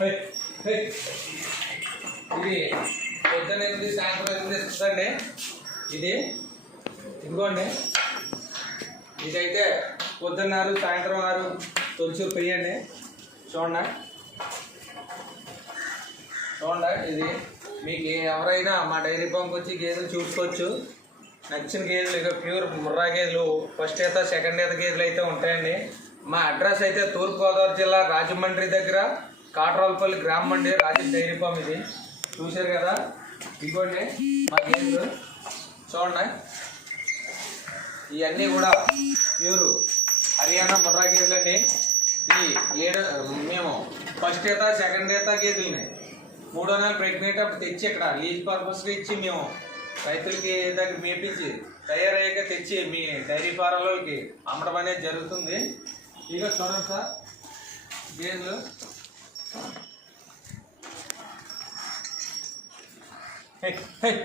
ఇది పొద్దున్న ఎనిమిది సాయంత్రం ఎనిమిది ఇస్తుందండి ఇది ఇదిగోండి. ఇదైతే పొద్దున్న ఆరు సాయంత్రం ఆరు తొలిచూరు పెయ్యండి చూడండి. చూడండి ఇది మీకు ఎవరైనా మా డైరీ పంప్ వచ్చి గేదెలు చూసుకోవచ్చు. నచ్చిన గేదెలు ఇక ప్యూర్ ముర్రా గేదెలు ఫస్ట్ ఈత సెకండ్ ఈత గేదెలు అయితే ఉంటాయండి. మా అడ్రస్ అయితే తూర్పుగోదావరి జిల్లా రాజమండ్రి దగ్గర కాట్రాలపల్లి గ్రామం అండి రాజు డైరీ ఫామ్ ఇది. చూశారు కదా? ఇదిగోండి మా గేదెలు చూడండి. ఇవన్నీ కూడా ప్యూరు హర్యానా ముర్రా గేదెలు అండి. ఈ ఏడు మేము ఫస్ట్ ఈత సెకండ్ ఈత గేదెలని మూడో నెల ప్రెగ్నెంట్ అప్పుడు తెచ్చి ఇక్కడ లీజ్ పర్పస్గా ఇచ్చి మేము రైతులకి దగ్గర మేపించి తయారయ్యాక తెచ్చి మీ డైరీ ఫారంలోకి అమ్మడం అనేది జరుగుతుంది. ఇక చూడండి సార్ గేదెలు Hey, hey.